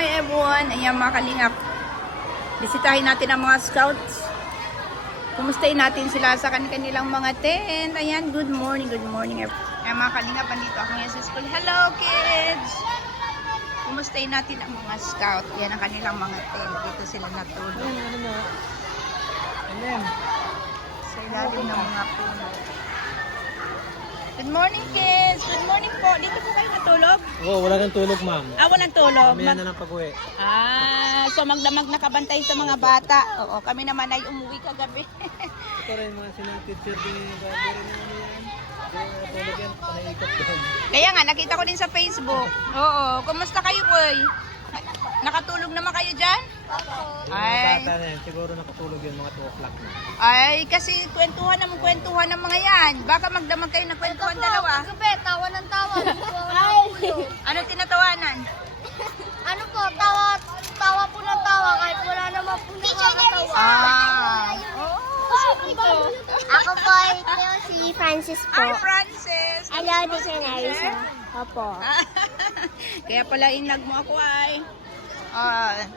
Hi everyone! Ayan mga kalingap. Bisitahin natin ang mga scouts. Kumustahin natin sila sa kanilang mga tent. Ayan, good morning everyone. Ayan mga kalingap, andito ako ngayon sa school. Hello kids! Kumustahin natin ang mga scout. Yan ang kanilang mga tent. Dito sila natulog. Sa ilalim ng mga puno. Good morning kids! Good morning po. Dito po kayo natulog? Oo, wala nang tulog, ma'am. Walang tulog. Mamaya na lang pag-uwi. So magdamag nakabantay sa mga bata. Oo, kami naman ay umuwi kagabi. Ito rin mga sinang teacher din yung gagawin na yan. Tulog yan, panaikot doon. Kaya nga, nakita ko din sa Facebook. Oo, kumusta kayo boy? Nakatulog naman kayo dyan? Ay. Bata na yan, siguro nakatulog yun mga 2 o'clock na. Ay, kasi kwentuhan ng mga yan. Baka magdamag kayo ng kwentuhan dalawa. Gabi, tawa ng tawa. Ano tinatawanan? Ano po, tawa po ng tawa kahit wala naman po nakakatawa. Ako po, ito si Francis po. Hi Frances! Hello, Teacher Narisa. Opo. Kaya pala inag mo ako ay.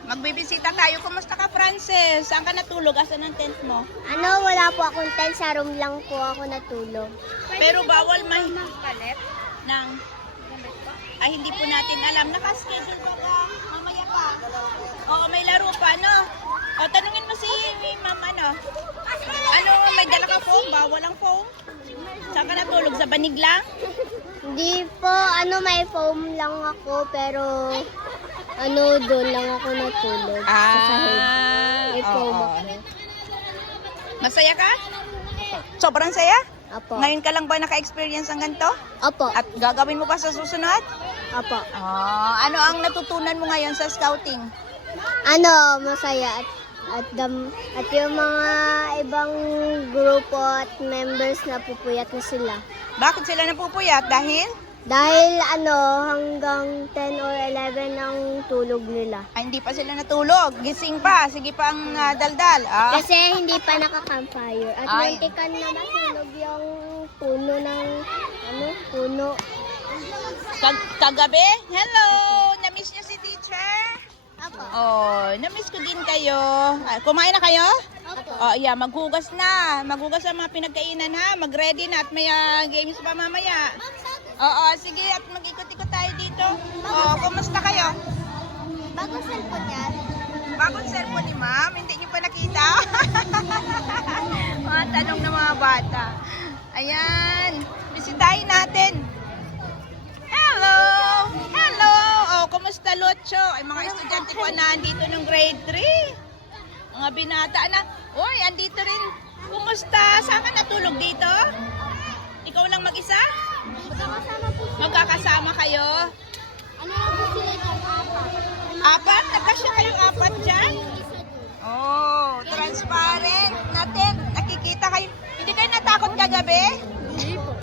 Magbibisita tayo. Kumusta ka Frances? Saan ka natulog? Asan ang tent mo? Ano, wala po akong tent. Sa room lang po ako natulog. Pero bawal palit ng... Ay, hindi po natin alam. Nakaschedule pa ka. Mamaya pa. Oo, may laro pa, no? O, tanungin mo si mama, no? Ano, may dala ka foam? Bawal ang foam? Saan ka natulog? Sa banig lang? Hindi po, may foam lang ako, pero doon lang ako natulog. Sa sahig. May foam oo. ako. Masaya ka? Sobrang saya? Opo. Ngayon ka lang ba naka-experience ng ganito? Opo. At gagawin mo pa sa susunod? Opo. Ano ang natutunan mo ngayon sa scouting? Masaya at yung mga ibang grupo at members na pupuyat na sila. Bakit sila napupuyat? Dahil hanggang 10 or 11 ang tulog nila. Ay, hindi pa sila natulog. Gising pa. Sige pa ang daldal. Kasi hindi pa nakaka-campfire. At Ay. muntikan na masunog yung puno ng puno. Kagabi? Hello! Namiss niyo si teacher? Apo. Namiss ko din kayo. Kumain na kayo? Apo. Yeah, maghugas na. Maghugas ang mga pinagkainan ha. Mag-ready na at may games pa mamaya. Sige at mag-ikot-ikot tayo dito. Kumusta kayo? Bagong cellphone yan. Bagong cellphone ni ma'am, hindi niyo pa nakita? Mga tanong ng mga bata. Ayan, bisitahin natin. Hello! Hello! Kumusta Lucho? Ay, mga estudyante ko na andito ng grade 3. Mga binata na. Uy, andito rin. Kumusta? Saan ka natulog dito? Ikaw lang mag-isa? Magkakasama po. Magkakasama kayo? Ano na po sila dyan? Apat? Nagkasya kayong apat dyan? Transparent natin. Nakikita kayo. Hindi kayo natakot kagabi? Hindi po.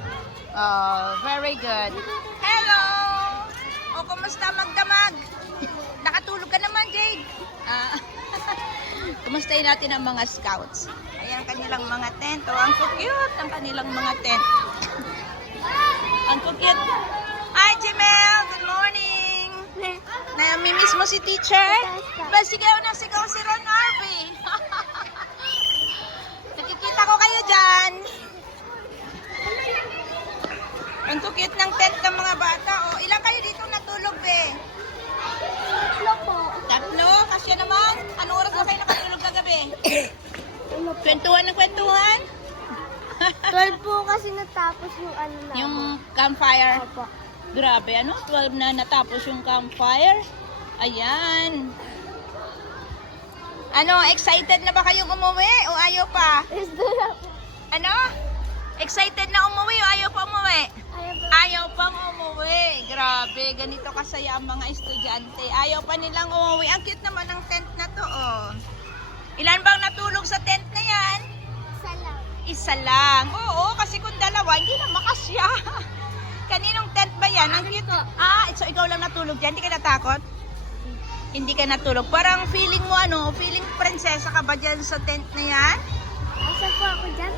Very good. Hello! Kumusta magdamag? Nakatulog ka naman, Jade. Kumustahin natin ang mga scouts. Ayan ang kanilang mga tent. Ang cute ang kanilang mga tent. Ang cute. Hi, Jemel! Good morning! Namimiss mo si teacher? Sigaw na sigaw si Ron Harvey. Nakikita ko kayo dyan. Ang cute ng tent ng mga bata. Ilan kayo dito natulog, be? Tatlo po. Tatlo? Kasya naman? Anong oras na kayo nakatulog kagabi? Kwentuhan ng kwentuhan? 12 po kasi natapos yung na. Yung campfire. Opo. Grabe, 12 na natapos yung campfire. Ayan. Excited na ba kayong umuwi o ayaw pa? Ano? Excited na umuwi o ayaw pa umuwi? Ayaw pang umuwi. Grabe, ganito kasaya ang mga estudyante. Ayaw pa nilang umuwi. Ang cute naman ng tent na to, Ilan bang natulog sa tent na yan? Isa lang. Oo, kasi kung dalawa, hindi na makasya. Kaninong tent ba yan? Ang cute. So ikaw lang natulog dyan? Hindi ka natakot? Hindi ka natulog. Parang feeling mo, feeling prinsesa ka ba dyan sa tent na yan? Asa po ako dyan?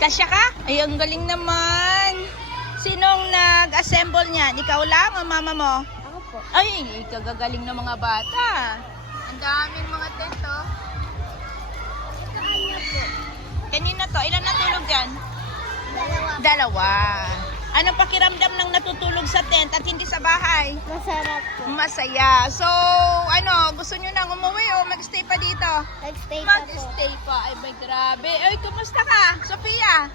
Kasya ka? Ay, ang galing naman. Sinong nag-assemble niyan? Ikaw lang o mama mo? Ako po. po. Ay, kagagaling ng mga bata. Ang daming mga tent, oh. Kanya po. Kanina to, ilan natulog dyan? Dalawa. Dalawa. Anong pakiramdam ng natutulog sa tent at hindi sa bahay? Masarap po. Masaya. So, ano, gusto nyo nang umuwi o mag-stay pa dito? Nag-stay pa po. Mag-stay pa. Ay, may grabe. Ay, kumusta ka, Sofia?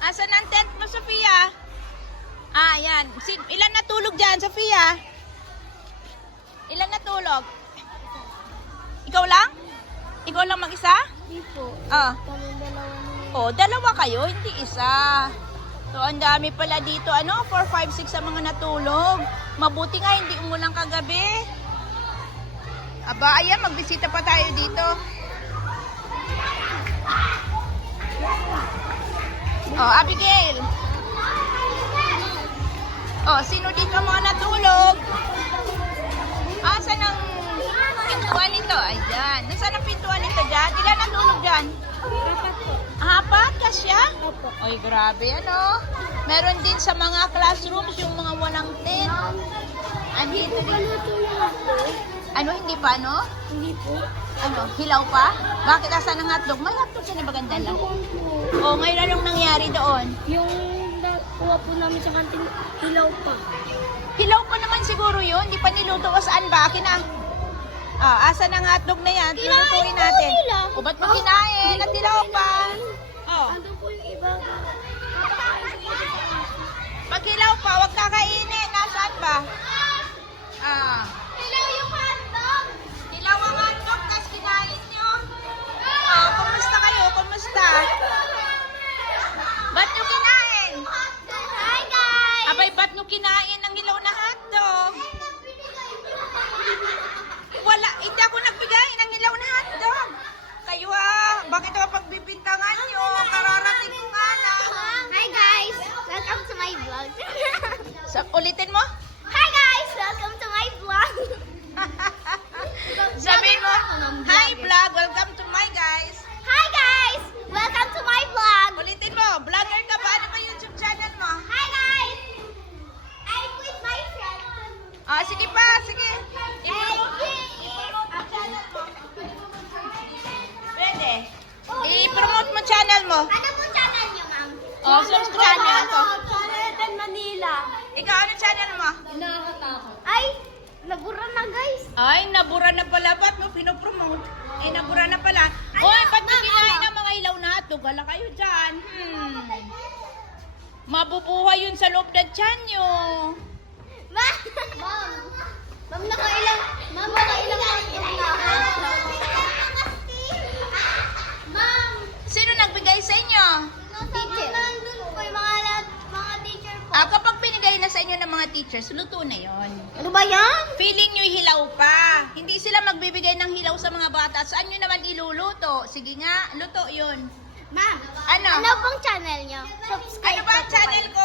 Asan ang tent mo, Sofia? Ah, yan. Ilan natulog dyan, Sofia? Ilan natulog? Ikaw lang? Ikaw lang mag-isa? Hindi po. Ah. Kami dalawa naman. Oh, dalawa kayo, hindi isa. So, ang dami pala dito. 4, 5, 6 sa mga natulog. Mabuti nga, hindi umulang kagabi. Aba, ayan, magbisita pa tayo dito. Oh, Abigail. Oh, sino dito mga natulog? Asan ang pintuan nito? Ayan. Nasaan ang pintuan nito dyan? Ilan natulog dyan? Dapat po. Apat, kasya? Opo. Ay, grabe, ano? Meron din sa mga classrooms yung mga walang tent. Andito din. Paluto yung hotdog? Ano, hindi pa, no? Hindi po. Ano, hilaw pa? Bakit asan ang hotdog? May hotdog siya na maganda lang. Doon po. Oh, ngayon anong nangyari doon? Yung nakuha po namin sa kantin, hilaw pa. Hilaw pa naman siguro yun. Hindi pa niluto o saan ba? Ah, asan ang hotdog na yan? Lulutuin natin. nila. O, ba't mo kinain? At hilaw pa. Oh, Ando po yung iba. pag hilaw pa, huwag kakainin. Nasaan ba? Ah. Hilaw yung hotdog! Hilaw ang hotdog, tas kinain nyo. Oh, kumusta kayo? Kumusta? Ba't nyo kinain? Hi guys! Abay, ba't nyo kinain ang hilaw na hotdog? Wala, hindi ako nagbigay ng hilaw na hotdog. Kayo bakit ako pagbibintangan nyo? Kararating ko nga lang. Hi guys! Welcome to my vlog. Ulitin mo? Hi guys! Welcome to my vlog. Sabihin mo, hi vlog, welcome to my guys. Hi guys! Welcome to my vlog. Ulitin mo, vlogger ka ba? Ano ba YouTube channel mo? Hi guys! I'm with my friend. Ah, sige pa, sige. I-promote ang channel mo. Pwede. I-promote mo channel mo. Ano po channel niyo, ma'am? Oh, subscribe niyo ako. Channel Dan Manila. Ikaw, ano channel mo? Ay, nabura na guys. Ay, nabura na pala. Ba't mo pinopromote? Eh, nabura na pala. Oy, ba't mo kinain ng mga ilaw na hotdog? Hala kayo dyan. Mabubuhay yun sa loob ng tiyan nyo. Ma'am! Ma'am, nakailang hotdog na. Ma'am! Sino nagbigay sa inyo? Teacher. Nandun po yung mga teacher po. Kapag binigay na sa inyo ng mga teachers, luto na yon. Ano ba yan? Feeling nyo hilaw pa. Hindi sila magbibigay ng hilaw sa mga bata. Saan nyo naman iluluto? Sige nga, luto yun. Ma'am, Ano? ano pong channel niyo? Subscribe Ano ba ang po channel kayo. ko?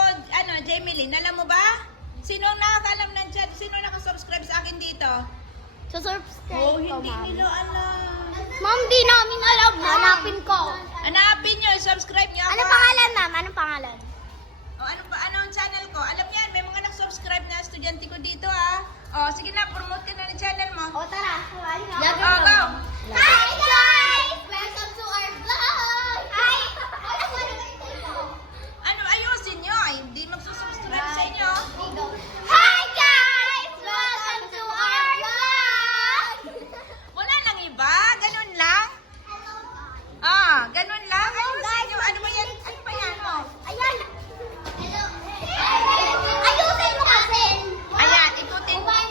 Jamie Lynn, alam mo ba? Sino ang nakakalam ng chat? Sino nakasubscribe sa akin dito? Subscribe Oh, ko, hindi ma'am. nila alam. Ma'am, di namin alam. Hanapin ko. Hanapin nyo, subscribe nyo ako. Ano pangalan, ma'am? Anong pangalan? Oh, ano ang channel ko? Alam yan, may mga nag-subscribe na estudyante ko dito Oh, sige na, promote ka na ng channel mo. O, tara. Oh, go. Hi, guys! Welcome to our vlog! Hi! Ano, ayusin nyo. Ay, hindi magsusubscribe sa inyo. Hi, guys! Welcome to our vlog! Wala nang iba, ganun lang. Ganun lang. Ayusin nyo. Ano ba yan? Ano ba yan? Oh. Ayan! Ayusin mo kasi! Ayan, ikutin. One,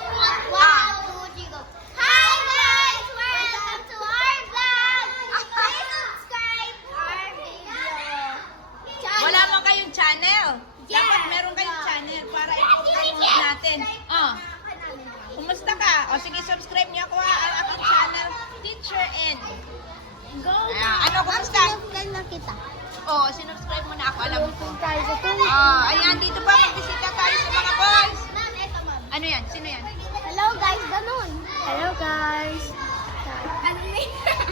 two, three, go. Hi, guys! Welcome to our vlog! Please subscribe our video. Wala man kayong channel. Yes. Dapat meron kayong channel para i-promote natin. Kumusta ka? Sige, subscribe niyo ako ang aking channel, Teacher Ed. Go! Ano, kumusta? Subscribe na kita. Sinubscribe mo na ako. Alam mo. tayo sa Ayan, dito pa. Magbisita tayo sa mga boys. Ma'am, eto ma'am. Ano yan? Sino yan? Hello guys, ganun. Hello guys.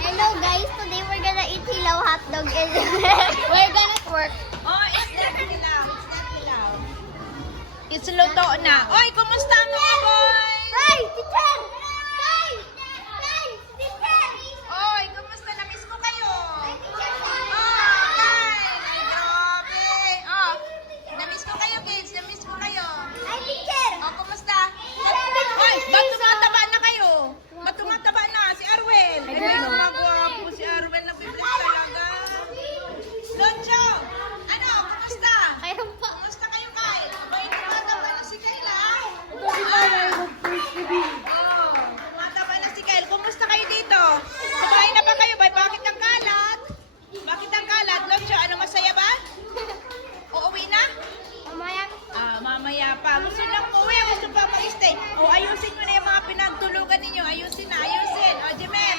Hello guys, today we're gonna eat hilaw hotdog and we're gonna twerk. It's that hilaw. It's that hilaw. It's luto na. Oy, kumusta mga boys? ayusin na, ayusin. O, Jimem.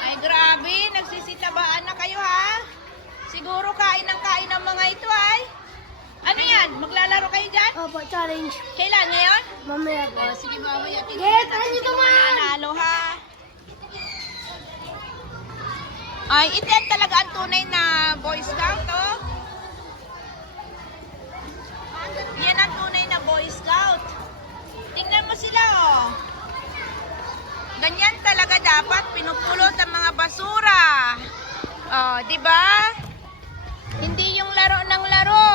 Ay, grabe. Nagsisitabaan na kayo, ha? Siguro kain ng mga ito, ay. Ano yan? Maglalaro kayo dyan? Opo, challenge. Kailan? Ngayon? Mamaya po. O, sige, mamaya. Tingnan Yes, natin ano sino naman? mananalo, ha? Ay, ito yan talaga ang tunay na Boy Scout, oh. Yan ang tunay na Boy Scout. Tingnan mo sila, oh. Ganyan talaga dapat pinupulot ang mga basura. Oh, di ba? Hindi yung laro ng laro.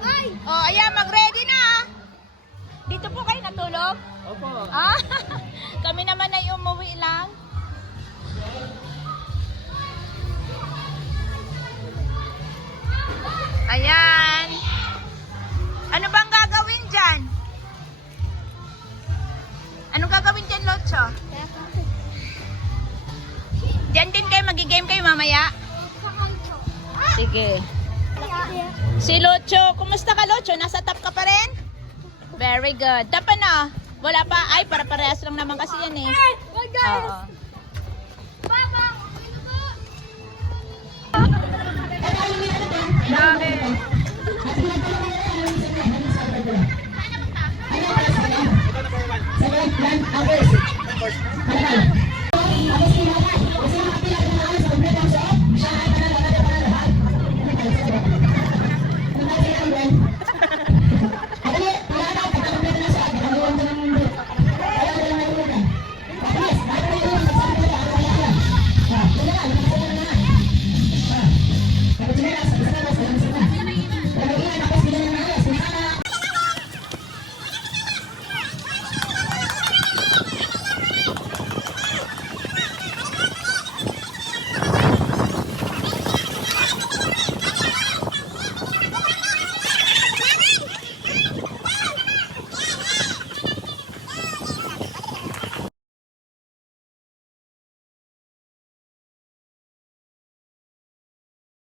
Ay! Oh, ayan, mag-ready na. Dito po kayo natulog? Opo. Ah, kami naman ay umuwi lang. Ayan. Ano bang gagawin dyan? Anong gagawin dyan, Lotso? Diyan din kayo, magigame kayo mamaya? Sige. Si Locho, kumusta ka, Locho? Nasa top ka pa rin? Very good. Top na? Wala pa? Ay, para-parehas lang naman kasi yan eh. Oo. Okay.